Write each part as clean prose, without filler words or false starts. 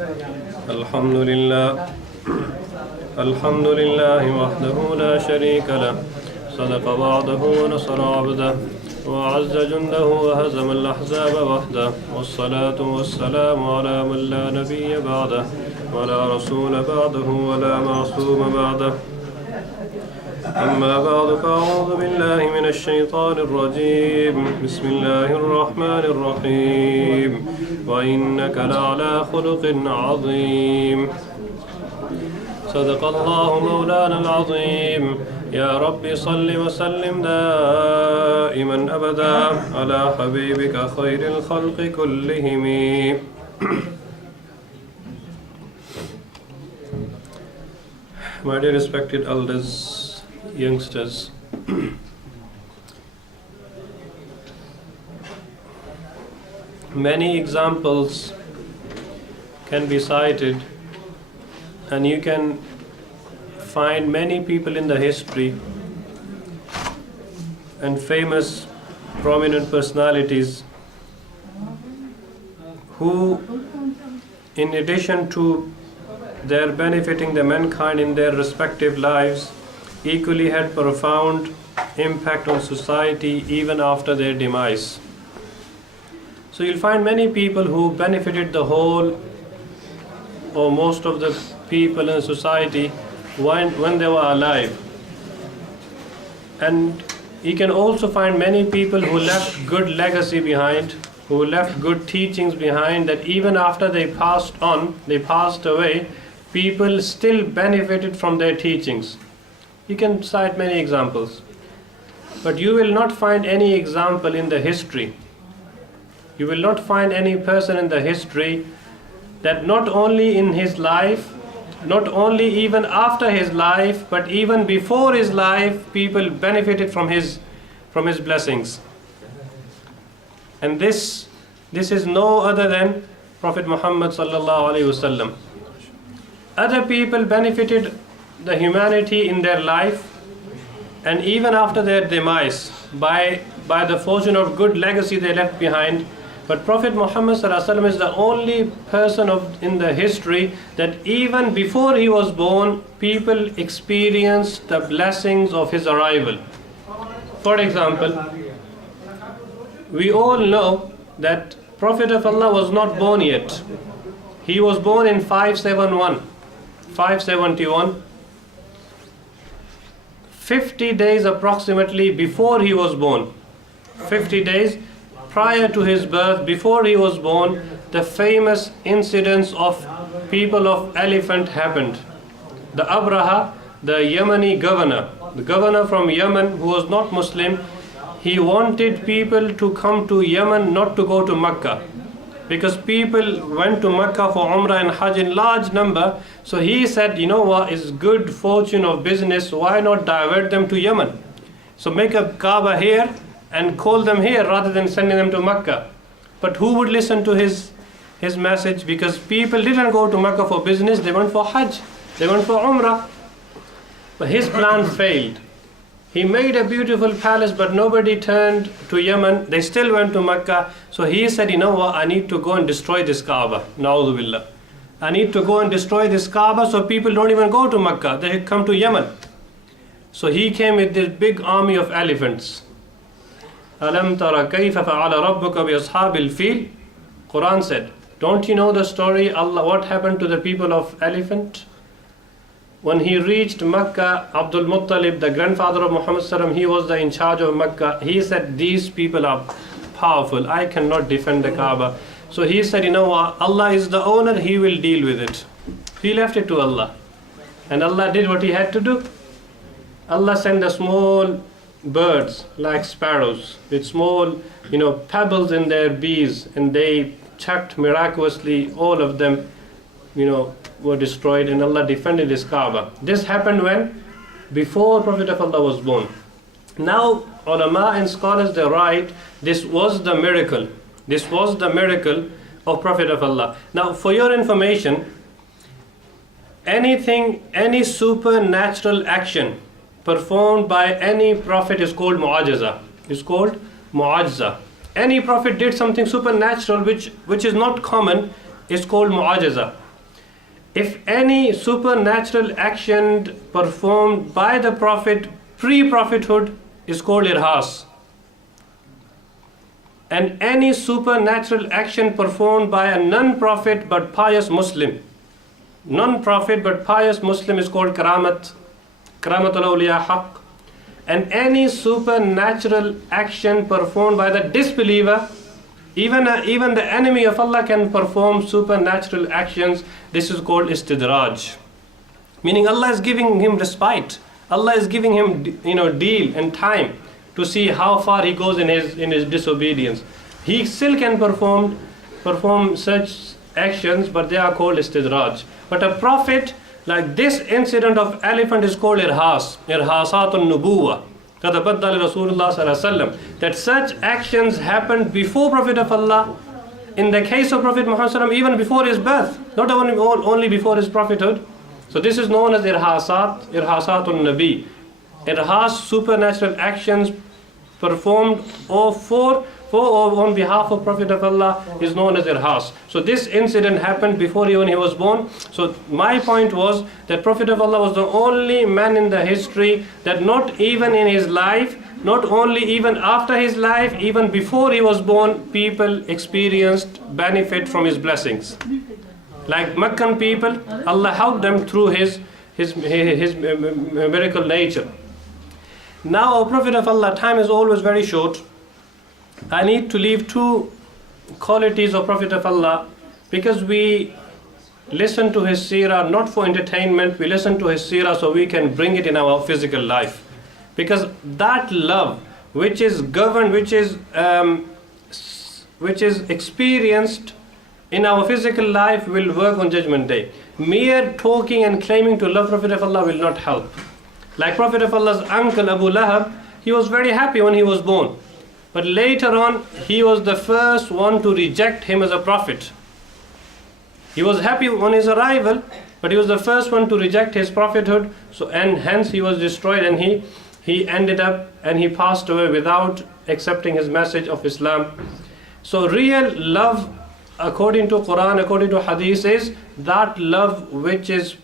الحمد لله الحمد لله وحده لا شريك له صدق وعده ونصر عبده وأعز جنده وهزم الأحزاب وحده والصلاة والسلام على من لا نبي بعده ولا رسول بعده ولا معصوم بعده أما بعد فأعوذ بالله من الشيطان الرجيم بسم الله الرحمن الرحيم وإنك لعلى خلق عظيم صدق الله مولانا العظيم يا رب صل وسلم دائما أبدا على حبيبك خير الخلق كلهم. My dear respected elders, youngsters, many examples can be cited, and you can find many people in the history and famous prominent personalities who, in addition to their benefiting the mankind in their respective lives, equally had profound impact on society even after their demise. So you'll find many people who benefited the whole or most of the people in society when they were alive. And you can also find many people who left good legacy behind, who left good teachings behind, that even after they passed away, people still benefited from their teachings. You can cite many examples, but you will not find any example in the history. You will not find any person in the history that not only in his life, not only even after his life, but even before his life, people benefited from his blessings. And this is no other than Prophet Muhammad sallallahu alaihi wasallam. Other people benefited the humanity in their life and even after their demise by the fortune of good legacy they left behind. But Prophet Muhammad sallallahu alaihi wasallam is the only person in the history that even before he was born, people experienced the blessings of his arrival. For example, we all know that Prophet of Allah was not born yet. He was born in 571. 50 days approximately before he was born, 50 days prior to his birth, before he was born, the famous incidents of people of elephant happened. The Abraha, the Yemeni governor, the governor from Yemen who was not Muslim, he wanted people to come to Yemen, not to go to Mecca, because people went to Mecca for Umrah and Hajj in large number. So he said, you know what, it's good fortune of business, why not divert them to Yemen? So make a Kaaba here and call them here rather than sending them to Mecca. But who would listen to his message? Because people didn't go to Mecca for business, they went for Hajj, they went for Umrah. But his plan failed. He made a beautiful palace, but nobody turned to Yemen. They still went to Mecca. So he said, you know what, I need to go and destroy this Kaaba. Na'udhu billah. I need to go and destroy this Kaaba so people don't even go to Mecca. They come to Yemen. So he came with this big army of elephants. Alam tara kayfa fa'ala rabbuka bi ashabil fil? Quran said, don't you know the story, Allah, what happened to the people of elephant? When he reached Mecca, Abdul Muttalib, the grandfather of Muhammad sallallahu alaihi wasallam, he was in charge of Mecca. He said, these people are powerful, I cannot defend the Kaaba. So he said, you know what, Allah is the owner, he will deal with it. He left it to Allah. And Allah did what he had to do. Allah sent the small birds like sparrows with small, pebbles in their beaks, and they chucked miraculously, all of them, were destroyed, and Allah defended his Kaaba. This happened when? Before Prophet of Allah was born. Now, ulama and scholars, they write, this was the miracle. This was the miracle of Prophet of Allah. Now, for your information, any supernatural action performed by any prophet is called mu'ajiza. It's called mu'ajiza. Any prophet did something supernatural which is not common, is called mu'ajiza. if any supernatural action performed by the Prophet pre-prophethood is called irhas, and any supernatural action performed by a non-prophet but pious Muslim, non-prophet but pious Muslim, is called karamat, karamatul awliya haqq. And any supernatural action performed by the disbeliever, even the enemy of Allah can perform supernatural actions. This is called istidraj, meaning Allah is giving him respite. Allah is giving him, deal and time to see how far he goes in his disobedience. He still can perform such actions, but they are called istidraj. But a prophet, like this incident of elephant, is called irhasatun nubuwa. That such actions happened before Prophet of Allah. In the case of Prophet Muhammad, even before his birth, not only before his prophethood. So this is known as irhasatun nabi. Irhas, supernatural actions performed or on behalf of Prophet of Allah, is known as irhas. So this incident happened before he was born. So my point was that Prophet of Allah was the only man in the history that not even in his life, not only even after his life, even before he was born, people experienced benefit from his blessings. Like Meccan people, Allah helped them through his miracle nature. Now, O Prophet of Allah, time is always very short. I need to leave two qualities of Prophet of Allah, because we listen to his seerah not for entertainment. We listen to his seerah so we can bring it in our physical life. Because that love which is governed, which is experienced in our physical life, will work on Judgment Day. Mere talking and claiming to love Prophet of Allah will not help. Like Prophet of Allah's uncle Abu Lahab, he was very happy when he was born. But later on, he was the first one to reject him as a prophet. He was happy on his arrival, but he was the first one to reject his prophethood. So, and hence he was destroyed, and he ended up and he passed away without accepting his message of Islam. So real love, according to Quran, according to Hadith, is that love which is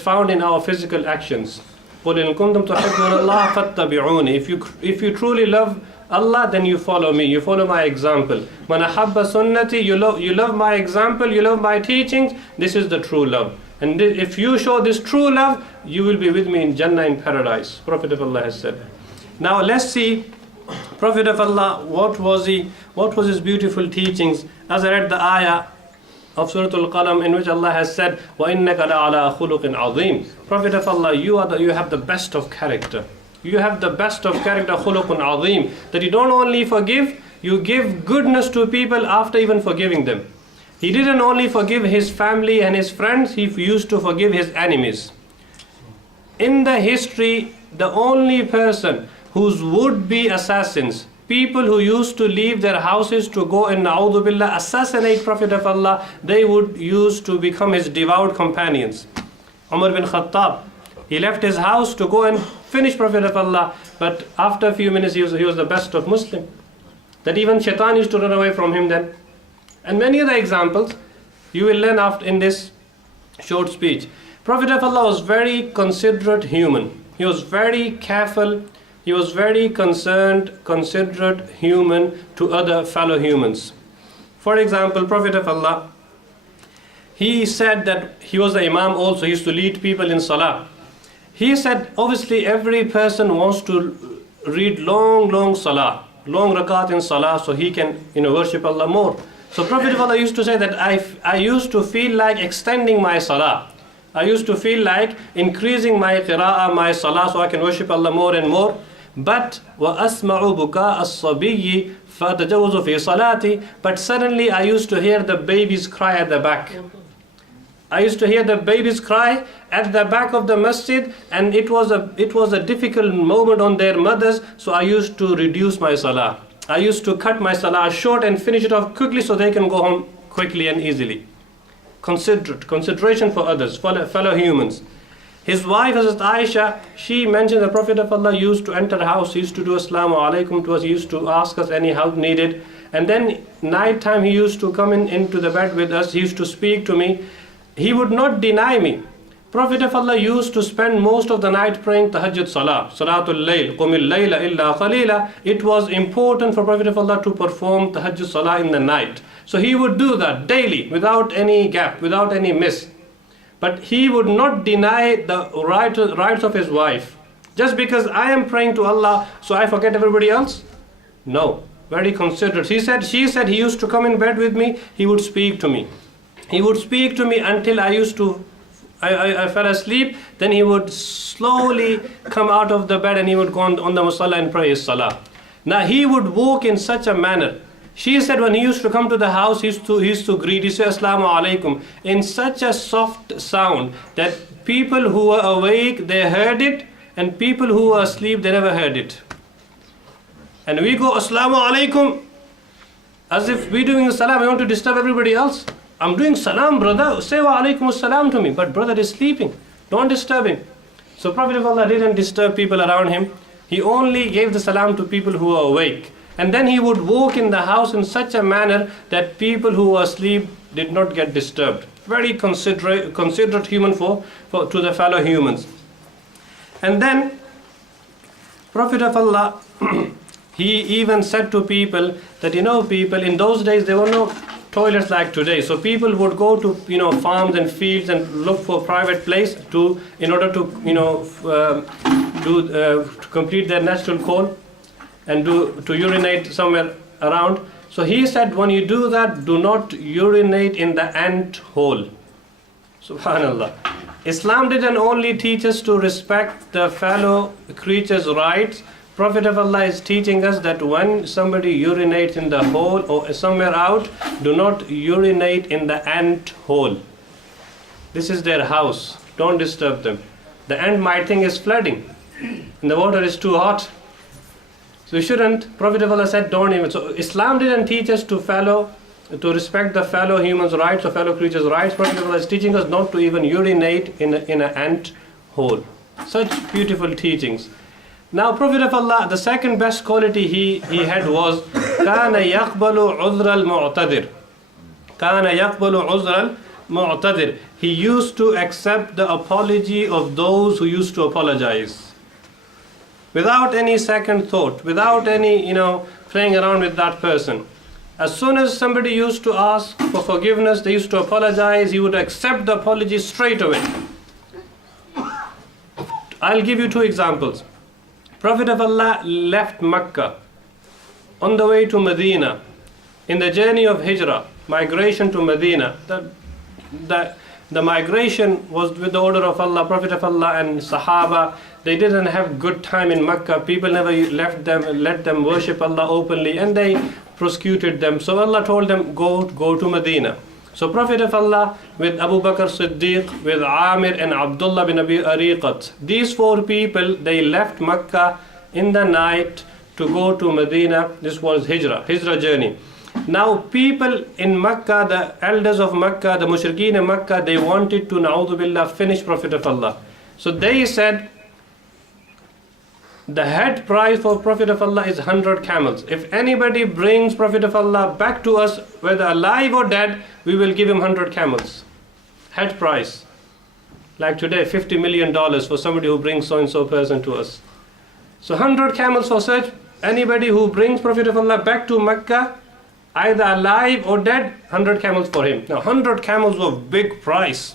found in our physical actions. قُلْ إِن كُنْتُمْ تُحِبُّونَ اللَّهَ فَاتَّبِعُونِ. If you truly love Allah, then you follow me, you follow my example. Man ahabba sunnati, you love my example, you love my teachings. This is the true love. And if you show this true love, you will be with me in Jannah, in paradise. Prophet of Allah has said. Now let's see Prophet of Allah, what was his beautiful teachings. As I read the ayah of Surah Al-Qalam, in which Allah has said, وَإِنَّكَ لَعَلَىٰ خُلُقٍ عَظِيمٍ. Prophet of Allah, you have the best of character. You have the best of character, khuluqun azim, that you don't only forgive, you give goodness to people after even forgiving them. He didn't only forgive his family and his friends, he used to forgive his enemies. In the history, the only person whose would-be assassins, people who used to leave their houses to go and na'udhu billah assassinate Prophet of Allah, they would use to become his devout companions. Umar bin Khattab, he left his house to go and finish Prophet of Allah, but after a few minutes he was the best of Muslim. That even shaitan used to run away from him then. And many other examples you will learn in this short speech. Prophet of Allah was very considerate human. He was very careful. He was very concerned, considerate human to other fellow humans. For example, Prophet of Allah, he said that he was the Imam also. He used to lead people in Salah. He said, obviously every person wants to read long Salah, long rakat in Salah, so he can worship Allah more. So Prophet of Allah used to say that I used to feel like extending my Salah. I used to feel like increasing my qira'ah, my Salah, so I can worship Allah more and more. But وَأَسْمَعُ بُكَاءَ الصَّبِيِّ فَأَتَجَوَّزُ فِي صَلَاتِي. But suddenly I used to hear the babies cry at the back. I used to hear the babies cry at the back of the masjid, and it was a difficult moment on their mothers, so I used to reduce my salah. I used to cut my salah short and finish it off quickly so they can go home quickly and easily. Consideration for others, fellow humans. His wife, Hazrat Aisha, she mentioned the Prophet of Allah used to enter the house, he used to do Assalamu alaikum to us, he used to ask us any help needed, and then night time he used to come into the bed with us, he used to speak to me. he would not deny me. Prophet of Allah used to spend most of the night praying tahajjud salah, salatul layl, qumil layla illa qalila. It was important for Prophet of Allah to perform tahajjud salah in the night. So he would do that daily, without any gap, without any miss. But he would not deny the rights of his wife. Just because I am praying to Allah, so I forget everybody else? No, very considerate. She said he used to come in bed with me, he would speak to me. He would speak to me until I fell asleep. Then he would slowly come out of the bed and he would go on the musalla and pray his salah. Now he would walk in such a manner. She said when he used to come to the house, he used to greet, he said Assalamu alaikum, in such a soft sound that people who were awake, they heard it, and people who were asleep, they never heard it. And we go Assalamu alaikum as if we're doing the salam. I want to disturb everybody else. I'm doing salam, brother. Say wa alaikum assalam to me. But brother is sleeping. Don't disturb him. So Prophet of Allah didn't disturb people around him. He only gave the salam to people who were awake. And then he would walk in the house in such a manner that people who were asleep did not get disturbed. Very considerate human to the fellow humans. And then Prophet of Allah, he even said to people that, people in those days there were no toilets like today. So people would go to farms and fields and look for private place in order to to complete their natural call and to urinate somewhere around. So he said, when you do that, do not urinate in the ant hole. Subhanallah. Islam didn't only teach us to respect the fellow creature's rights. Prophet of Allah is teaching us that when somebody urinates in the hole or somewhere out, do not urinate in the ant hole. This is their house. Don't disturb them. The ant might think it's flooding and the water is too hot. So you shouldn't. Prophet of Allah said, don't even. So Islam didn't teach us to respect the fellow human's rights or fellow creature's rights. Prophet of Allah is teaching us not to even urinate in an ant hole. Such beautiful teachings. Now Prophet of Allah, the second best quality he had was كَانَ يَقْبَلُ عُذْرَ الْمُعْتَذِرِ. كَانَ يَقْبَلُ عُذْرَ الْمُعْتَذِرِ. He used to accept the apology of those who used to apologize. Without any second thought, without any, playing around with that person. As soon as somebody used to ask for forgiveness, they used to apologize, he would accept the apology straight away. I'll give you two examples. Prophet of Allah left Mecca on the way to Medina. In the journey of Hijrah, migration to Medina, the migration was with the order of Allah. Prophet of Allah and Sahaba, they didn't have good time in Mecca. People never let them worship Allah openly, and they persecuted them. So Allah told them, go to Medina. So Prophet of Allah with Abu Bakr Siddiq, with Amir and Abdullah bin Abi Ariqat, these four people, they left Mecca in the night to go to Medina. This was Hijrah journey. Now people in Mecca, the elders of Mecca, the mushrikeen in Mecca, they wanted to, na'udhu billah, finish Prophet of Allah. So they said, the head price for Prophet of Allah is 100 camels. If anybody brings Prophet of Allah back to us, whether alive or dead, we will give him 100 camels. Head price. Like today, $50 million for somebody who brings so-and-so person to us. So 100 camels for such, anybody who brings Prophet of Allah back to Mecca, either alive or dead, 100 camels for him. Now 100 camels were big price.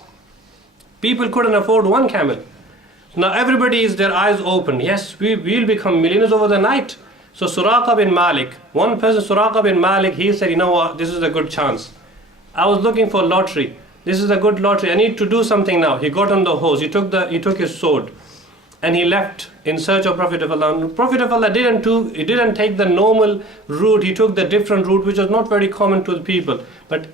People couldn't afford one camel. Now everybody is their eyes open. Yes, we will become millionaires over the night. So Suraqa bin Malik, one person, Suraqa bin Malik, he said, you know what, this is a good chance. I was looking for lottery. This is a good lottery. I need to do something now. He got on the horse. He took his sword, and he left in search of Prophet of Allah. Prophet of Allah didn't take the normal route. He took the different route, which was not very common to the people. But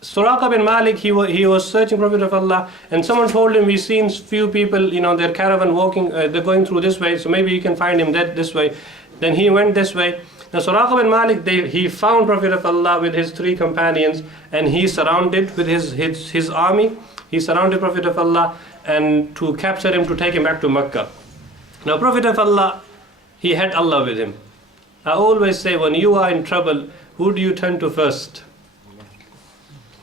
Suraqa bin Malik, he was searching Prophet of Allah, and someone told him, we've seen few people, their caravan walking, they're going through this way, so maybe you can find him this way. Then he went this way. Now Suraqa bin Malik, he found Prophet of Allah with his 3 companions, and he surrounded with his army. He surrounded Prophet of Allah and to capture him, to take him back to Mecca. Now Prophet of Allah, he had Allah with him. I always say, when you are in trouble, who do you turn to first?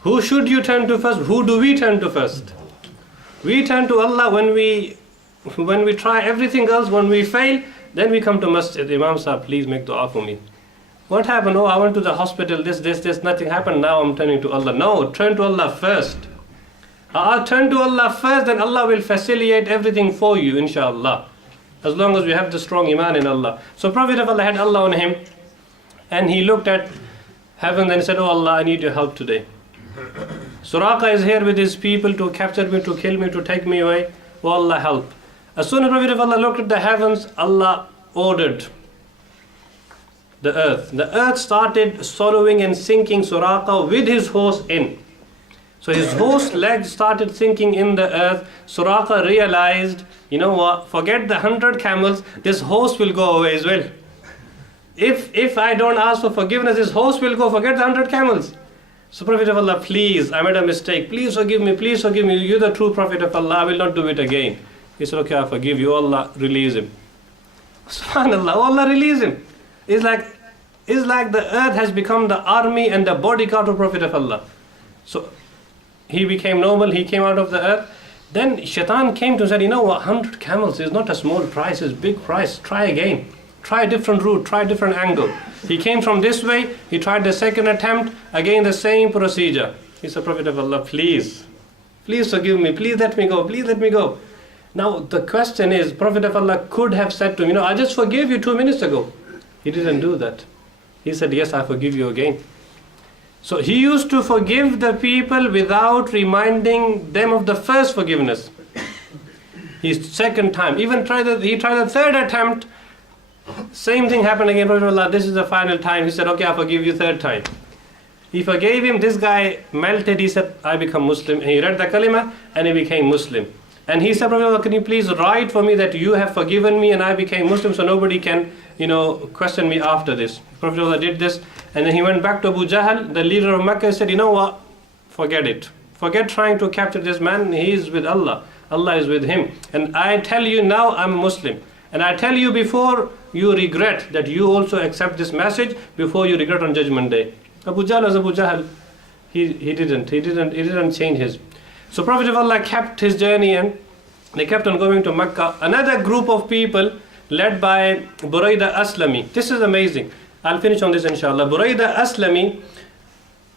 Who should you turn to first? Who do we turn to first? We turn to Allah when we try everything else. When we fail, then we come to masjid. Imam Sahib, please make dua for me. What happened? Oh, I went to the hospital, this, nothing happened. Now I'm turning to Allah. No, turn to Allah first. Turn to Allah first, then Allah will facilitate everything for you, inshallah. As long as we have the strong iman in Allah. So Prophet of Allah had Allah on him, and he looked at heaven and said, oh Allah, I need your help today. Suraqa is here with his people to capture me, to kill me, to take me away. Oh Allah, help. As soon as Prophet of Allah looked at the heavens, Allah ordered the earth. The earth started swallowing and sinking Suraqa with his horse in. So his horse legs started sinking in the earth. Suraqa realized, you know what, forget the 100 camels, this horse will go away as well. If I don't ask for forgiveness, this horse will go, forget the 100 camels. So Prophet of Allah, please, I made a mistake, please forgive me, you're the true Prophet of Allah, I will not do it again. He said, okay, I forgive you. Allah, release him. SubhanAllah, Allah release him. It's like the earth has become the army and the bodyguard of Prophet of Allah. So he became normal, he came out of the earth. Then Shaitan came to him and said, you know what, 100 camels is not a small price, it's a big price. Try again. Try a different route, try a different angle. He came from this way, he tried the second attempt, again the same procedure. He said, Prophet of Allah, please forgive me, please let me go. Now the question is, Prophet of Allah could have said to him, I just forgave you 2 minutes ago. He didn't do that. He said, yes, I forgive you again. So he used to forgive the people without reminding them of the first forgiveness. His second time, he tried the third attempt, same thing happened again. Prophet of Allah, this is the final time. He said, okay, I forgive you third time. He forgave him, this guy melted, he said, I become Muslim. He read the kalima and he became Muslim. And he said, Prophet of Allah, can you please write for me that you have forgiven me and I became Muslim so nobody can, question me after this. Prophet of Allah did this, and then he went back to Abu Jahl, the leader of Mecca, and said, you know what, forget it. Forget trying to capture this man, he is with Allah. Allah is with him. And I tell you now, I'm a Muslim. And I tell you before you regret that you also accept this message, before you regret on Judgment Day. Abu Jahl was Abu Jahl. He didn't change his. So Prophet of Allah kept his journey and they kept on going to Mecca. Another group of people led by Buraida Aslami. This is amazing. I'll finish on this inshallah. Buraida Aslami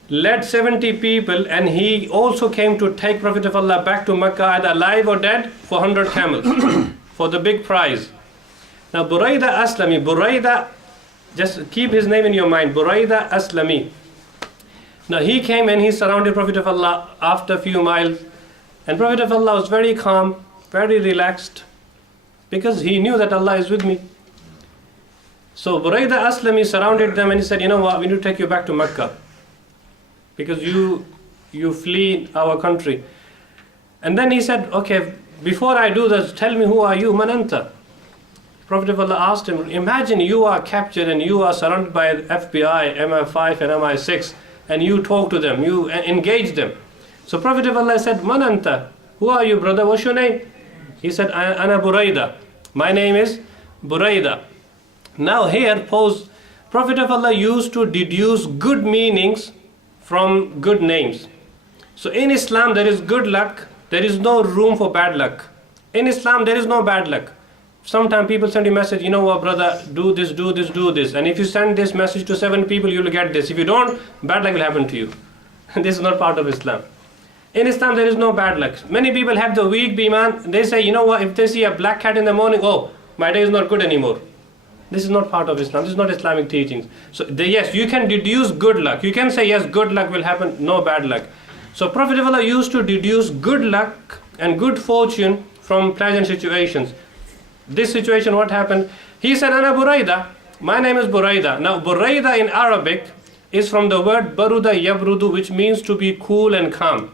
led 70 people and he also came to take Prophet of Allah back to Mecca, either alive or dead, for 100 camels for the big prize. Now Buraida Aslami, Buraida, just keep his name in your mind, Buraida Aslami. Now he came and he surrounded Prophet of Allah after a few miles, and Prophet of Allah was very calm, very relaxed, because he knew that Allah is with me. So Buraida Aslami surrounded them and he said, you know what, we need to take you back to Mecca, because you flee our country. And then he said, okay, before I do this, tell me, who are you, man anta? Prophet of Allah asked him, imagine you are captured and you are surrounded by FBI, MI5 and MI6, and you talk to them, you engage them. So Prophet of Allah said, man anta? Who are you, brother? What's your name? He said, Ana Buraida. My name is Buraida. Now here, pause. Prophet of Allah used to deduce good meanings from good names. So in Islam, there is good luck. There is no room for bad luck. In Islam, there is no bad luck. Sometimes people send you a message, you know what, brother, do this, do this, do this. And if you send this message to 7 people, you will get this. If you don't, bad luck will happen to you. This is not part of Islam. In Islam, there is no bad luck. Many people have the weak iman. They say, you know what, if they see a black cat in the morning, oh, my day is not good anymore. This is not part of Islam. This is not Islamic teachings. So yes, you can deduce good luck. You can say, yes, good luck will happen, no bad luck. So Prophet of Allah used to deduce good luck and good fortune from pleasant situations. This situation, what happened? He said, Ana Buraida. My name is Buraida. Now, Buraida in Arabic is from the word Baruda Yabrudu, which means to be cool and calm.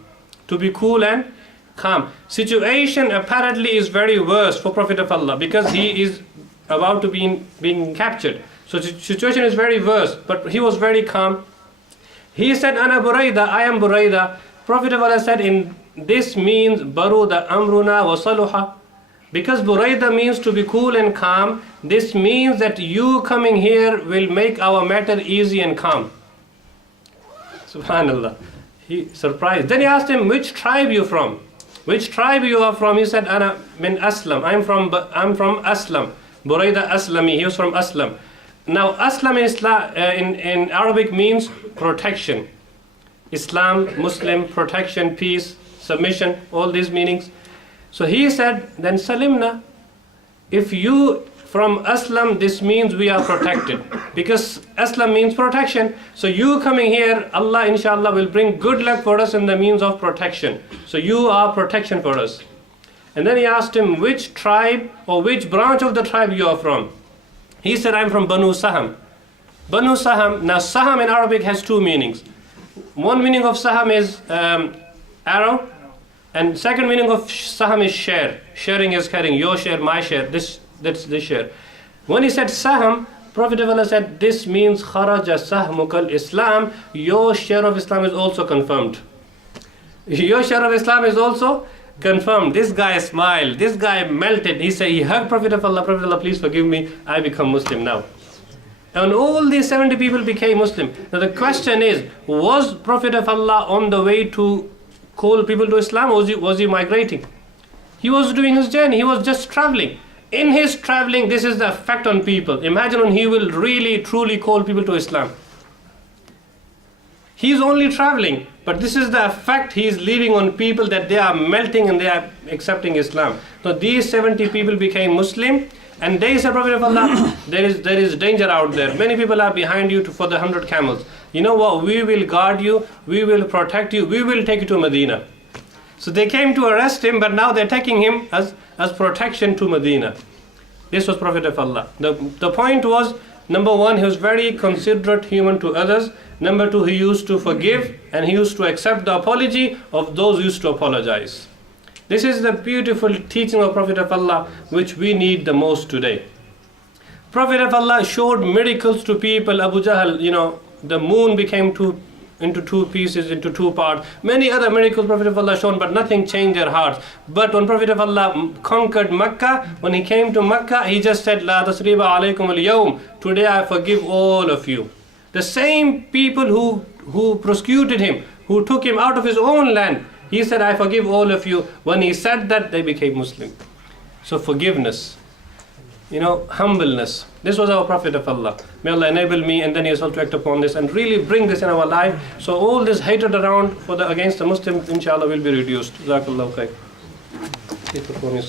To be cool and calm. Situation apparently is very worse for Prophet of Allah because he is about to be being captured. So the situation is very worse, but he was very calm. He said, Ana Buraida, I am Buraida. Prophet of Allah said, in this means Baruda Amruna wa Saluha. Because Buraida means to be cool and calm, this means that you coming here will make our matter easy and calm. Subhanallah. He surprised. Then he asked him, which tribe you from? Which tribe you are from? He said, Ana min Aslam. I'm from Aslam. Buraida Aslami. He was from Aslam. Now, Aslam in Arabic means protection. Islam, Muslim, protection, peace, submission, all these meanings. So he said, then Salimna. If you from Aslam, this means we are protected, because Aslam means protection. So you coming here, Allah inshallah will bring good luck for us in the means of protection. So you are protection for us. And then he asked him, which tribe or which branch of the tribe you are from? He said, I'm from Banu Saham. Banu Saham. Now Saham in Arabic has two meanings. One meaning of Saham is arrow, and second meaning of Saham is share. Sharing is carrying, your share, my share, that's this share. When he said Saham, Prophet of Allah said, this means kharaja sahmukal Islam, your share of Islam is also confirmed. Your share of Islam is also confirmed. This guy smiled, this guy melted. He said, he hugged Prophet of Allah, please forgive me, I become Muslim now. And all these 70 people became Muslim. Now the question is, was Prophet of Allah on the way to call people to Islam, or was he migrating? He was doing his journey, he was just traveling. In his traveling, this is the effect on people. Imagine when he will really, truly call people to Islam. He is only traveling, but this is the effect he is leaving on people, that they are melting and they are accepting Islam. So these 70 people became Muslim, and they said, Prophet of Allah, there is danger out there. Many people are behind you for the 100 camels. You know what? We will guard you, we will protect you, we will take you to Medina. So they came to arrest him, but now they're taking him as protection to Medina. This was Prophet of Allah. The point was, number one, he was very considerate human to others. Number two, he used to forgive, and he used to accept the apology of those who used to apologize. This is the beautiful teaching of Prophet of Allah, which we need the most today. Prophet of Allah showed miracles to people. Abu Jahl, the moon became into two pieces, into two parts. Many other miracles Prophet of Allah shown, but nothing changed their hearts. But when Prophet of Allah conquered Mecca, when he came to Mecca, he just said, La tasriba alaykum al-yawm. Today I forgive all of you. The same people who persecuted him, who took him out of his own land, he said, I forgive all of you. When he said that, they became Muslim. So forgiveness, humbleness. This was our Prophet of Allah. May Allah enable me and then yourself to act upon this and really bring this in our life. So all this hatred around against the Muslims, inshallah, will be reduced. Jazakallahu khair.